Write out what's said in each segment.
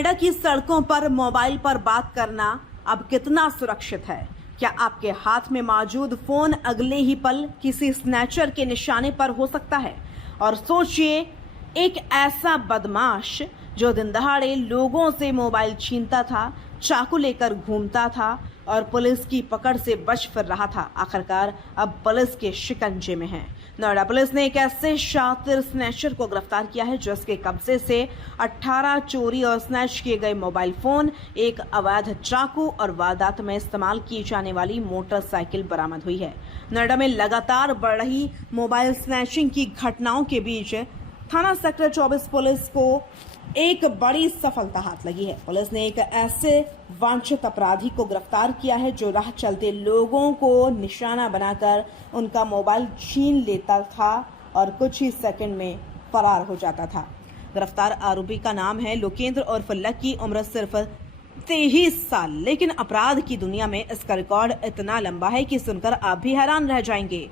नोएडा की सड़कों पर मोबाइल पर बात करना अब कितना सुरक्षित है? क्या आपके हाथ में मौजूद फोन अगले ही पल किसी स्नैचर के निशाने पर हो सकता है? और सोचिए, एक ऐसा बदमाश जो दिन दहाड़े लोगों से मोबाइल छीनता था, चाकू लेकर घूमता था और पुलिस की पकड़ से बच फिर रहा था, आखिरकार अब पुलिस के शिकंजे में है। नोएडा पुलिस ने एक ऐसे शातिर स्नैचर को गिरफ्तार किया है जिसके कब्जे से 18 चोरी और स्नैच किए गए मोबाइल फोन, एक अवैध चाकू और वारदात में इस्तेमाल की जाने वाली मोटरसाइकिल बरामद हुई है। नोएडा में लगातार बढ़ रही मोबाइल स्नैचिंग की घटनाओं के बीच थाना सेक्टर 24 पुलिस को एक बड़ी सफलता हाथ लगी है। पुलिस ने एक ऐसे वांछित अपराधी को गिरफ्तार किया है जो राह चलते लोगों को निशाना बनाकर उनका मोबाइल छीन लेता था और कुछ ही सेकंड में फरार हो जाता था। गिरफ्तार आरोपी का नाम है लोकेंद्र और लक्की, उम्र सिर्फ 23 साल, लेकिन अपराध की दुनिया में इसका रिकॉर्ड इतना लंबा है कि सुनकर आप भी हैरान रह जाएंगे।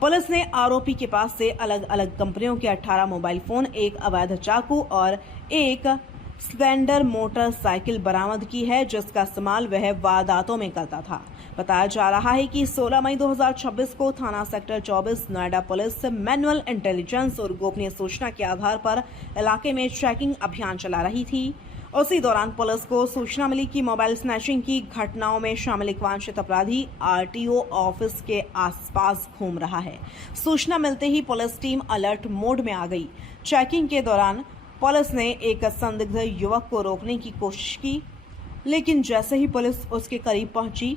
पुलिस ने आरोपी के पास से अलग अलग कंपनियों के 18 मोबाइल फोन, एक अवैध चाकू और एक स्प्लेंडर मोटरसाइकिल बरामद की है जिसका इस्तेमाल वह वारदातों में करता था। बताया जा रहा है कि 16 मई 2026 को थाना sector 24 Noida police manual intelligence और गोपनीय सूचना के आधार पर इलाके में चेकिंग अभियान चला रही थी। उसी दौरान पुलिस को सूचना मिली कि मोबाइल स्नैचिंग की घटनाओं में शामिल एक वांछित अपराधी आरटीओ ऑफिस के आसपास घूम रहा है। सूचना मिलते ही पुलिस टीम अलर्ट मोड में आ गई। चेकिंग के दौरान पुलिस ने एक संदिग्ध युवक को रोकने की कोशिश की, लेकिन जैसे ही पुलिस उसके करीब पहुंची,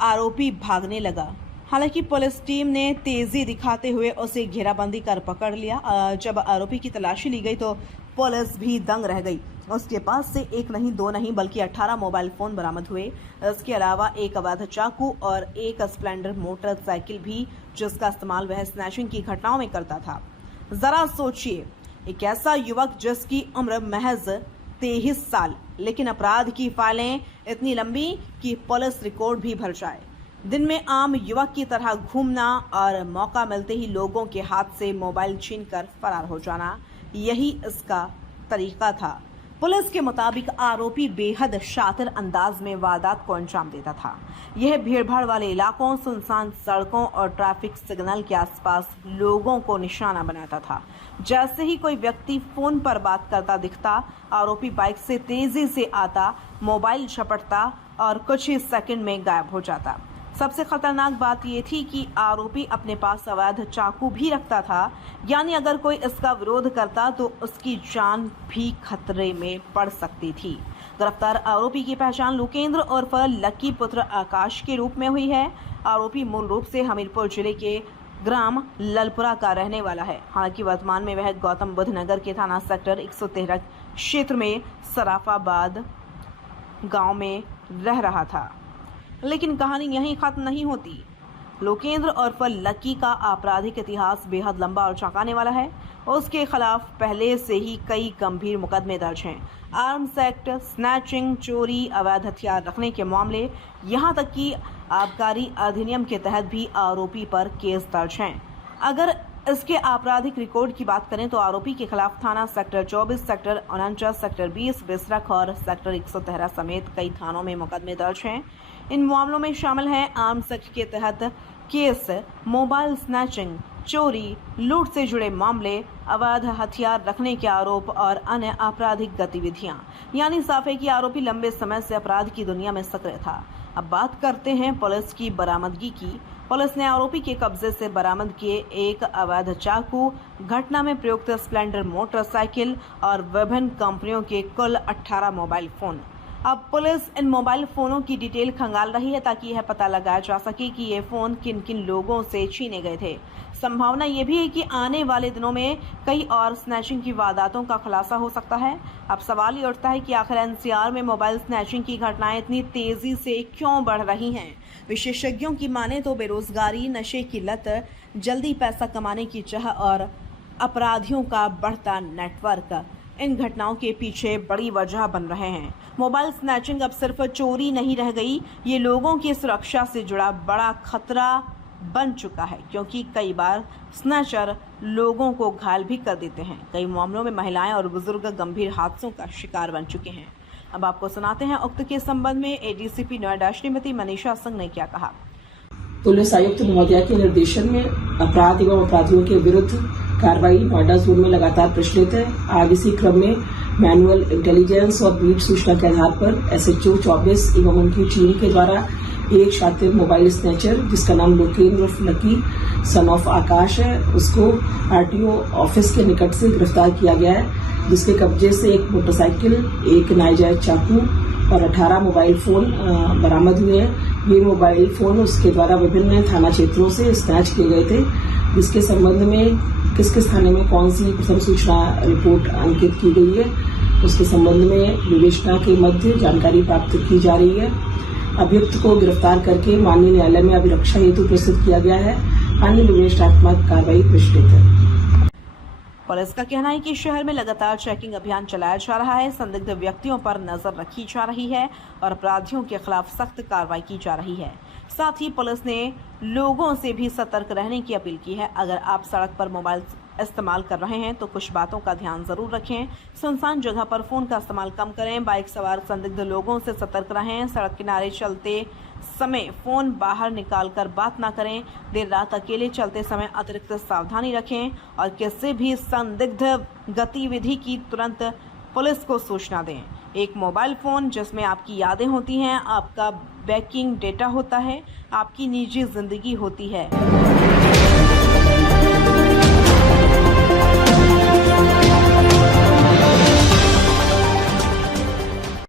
आरोपी भागने लगा। हालांकि पुलिस टीम ने तेजी दिखाते हुए उसे घेराबंदी कर पकड़ लिया। जब आरोपी की तलाशी ली गई तो पुलिस भी दंग रह गई। उसके पास से एक नहीं, दो नहीं, बल्कि 18 मोबाइल फोन बरामद हुए। इसके अलावा एक अवैध चाकू और एक स्प्लेंडर मोटरसाइकिल भी, जिसका इस्तेमाल वह स्नैचिंग की घटनाओं में करता था। जरा सोचिए, एक ऐसा युवक जिसकी उम्र महज 23 साल, लेकिन अपराध की फाइलें इतनी लंबी कि पुलिस रिकॉर्ड भी भर जाए। दिन में आम युवक की तरह घूमना और मौका मिलते ही लोगों के हाथ से मोबाइल छीनकर फरार हो जाना, यही इसका तरीका था। पुलिस के मुताबिक आरोपी बेहद शातिर अंदाज में वारदात को अंजाम देता था। यह भीड़भाड़ वाले इलाकों, सुनसान सड़कों और ट्रैफिक सिग्नल के आसपास लोगों को निशाना बनाता था। जैसे ही कोई व्यक्ति फोन पर बात करता दिखता, आरोपी बाइक से तेजी से आता, मोबाइल झपटता और कुछ ही सेकंड में गायब हो जाता। सबसे खतरनाक बात यह थी कि आरोपी अपने पास अवैध चाकू भी रखता था, यानी अगर कोई इसका विरोध करता तो उसकी जान भी खतरे में पड़ सकती थी। गिरफ्तार आरोपी की पहचान लोकेंद्र और लक्की पुत्र आकाश के रूप में हुई है। आरोपी मूल रूप से हमीरपुर जिले के ग्राम ललपुरा का रहने वाला है। हालांकि वर्तमान में वह गौतम बुद्ध नगर के थाना सेक्टर 113 क्षेत्र में सराफाबाद गाँव में रह रहा था। लेकिन कहानी यहीं खत्म नहीं होती। लोकेंद्र और लक्की का आपराधिक इतिहास बेहद लंबा और चौंकाने वाला है। उसके खिलाफ पहले से ही कई गंभीर मुकदमे दर्ज हैं। आर्म्स एक्ट, स्नैचिंग, चोरी, अवैध हथियार रखने के मामले, यहां तक कि आबकारी अधिनियम के तहत भी आरोपी पर केस दर्ज हैं। अगर इसके आपराधिक रिकॉर्ड की बात करें तो आरोपी के खिलाफ थाना सेक्टर 24, सेक्टर 49, सेक्टर 20, बिसरख और सेक्टर 113 समेत कई थानों में मुकदमे दर्ज हैं। इन मामलों में शामिल हैं आर्म्स एक्ट के तहत केस, मोबाइल स्नैचिंग, चोरी, लूट से जुड़े मामले, अवैध हथियार रखने के आरोप और अन्य आपराधिक गतिविधियां। यानी साफ है कि आरोपी लंबे समय से अपराध की दुनिया में सक्रिय था। अब बात करते हैं पुलिस की बरामदगी की। पुलिस ने आरोपी के कब्जे से बरामद किए एक अवैध चाकू, घटना में प्रयुक्त स्प्लेंडर मोटरसाइकिल और विभिन्न कंपनियों के कुल 18 मोबाइल फोन। अब पुलिस इन मोबाइल फोनों की डिटेल खंगाल रही है ताकि यह पता लगाया जा सके कि ये फोन किन किन लोगों से छीने गए थे। संभावना ये भी है कि आने वाले दिनों में कई और स्नैचिंग की वारदातों का खुलासा हो सकता है। अब सवाल ये उठता है कि आखिर एनसीआर में मोबाइल स्नैचिंग की घटनाएं इतनी तेजी से क्यों बढ़ रही हैं? विशेषज्ञों की माने तो बेरोजगारी, नशे की लत, जल्दी पैसा कमाने की चाह और अपराधियों का बढ़ता नेटवर्क इन घटनाओं के पीछे बड़ी वजह बन रहे हैं। मोबाइल स्नैचिंग अब सिर्फ चोरी नहीं रह गई, ये लोगों की सुरक्षा से जुड़ा बड़ा खतरा बन चुका है, क्योंकि कई बार स्नैचर लोगों को घायल भी कर देते हैं। कई मामलों में महिलाएं और बुजुर्ग गंभीर हादसों का शिकार बन चुके हैं। अब आपको सुनाते हैं उक्त के संबंध में एडीसीपी नोएडा श्रीमती मनीषा सिंह ने क्या कहा। पुलिस आयुक्त महोदया के निर्देशन में अपराध एवं अपराधियों के विरुद्ध कार्रवाई नोएडा जोन में लगातार प्रचलित है। आज इसी क्रम में मैनुअल इंटेलिजेंस और बीट सूचना के आधार पर एसएचओ 24 एवं उनकी टीम के द्वारा एक शातिर मोबाइल स्नैचर जिसका नाम लोकेन उर्फ लकी सन ऑफ आकाश है, उसको आरटीओ ऑफिस के निकट से गिरफ्तार किया गया है, जिसके कब्जे से एक मोटरसाइकिल, एक नाजायज चाकू और 18 मोबाइल फोन बरामद हुए हैं। ये मोबाइल फोन उसके द्वारा विभिन्न थाना क्षेत्रों से स्नैच किए गए थे, जिसके संबंध में किस किस थाने में कौन सी प्रथम सूचना रिपोर्ट अंकित की गई है, उसके संबंध में विवेचना के मध्य जानकारी प्राप्त की जा रही है। अभियुक्त को गिरफ्तार करके माननीय न्यायालय में अभिरक्षा हेतु प्रस्तुत किया गया है। अन्य विवेचनात्मक कार्रवाई प्रचलित है। पुलिस का कहना है कि शहर में लगातार चेकिंग अभियान चलाया जा रहा है, संदिग्ध व्यक्तियों पर नजर रखी जा रही है और अपराधियों के खिलाफ सख्त कार्रवाई की जा रही है। साथ ही पुलिस ने लोगों से भी सतर्क रहने की अपील की है। अगर आप सड़क पर मोबाइल इस्तेमाल कर रहे हैं तो कुछ बातों का ध्यान जरूर रखें। सुनसान जगह पर फोन का इस्तेमाल कम करें। बाइक सवार संदिग्ध लोगों से सतर्क रहें। सड़क किनारे चलते समय फोन बाहर निकालकर बात ना करें। देर रात अकेले चलते समय अतिरिक्त सावधानी रखें और किसी भी संदिग्ध गतिविधि की तुरंत पुलिस को सूचना दें। एक मोबाइल फोन जिसमें आपकी यादें होती हैं, आपका बैंकिंग डेटा होता है, आपकी निजी जिंदगी होती है।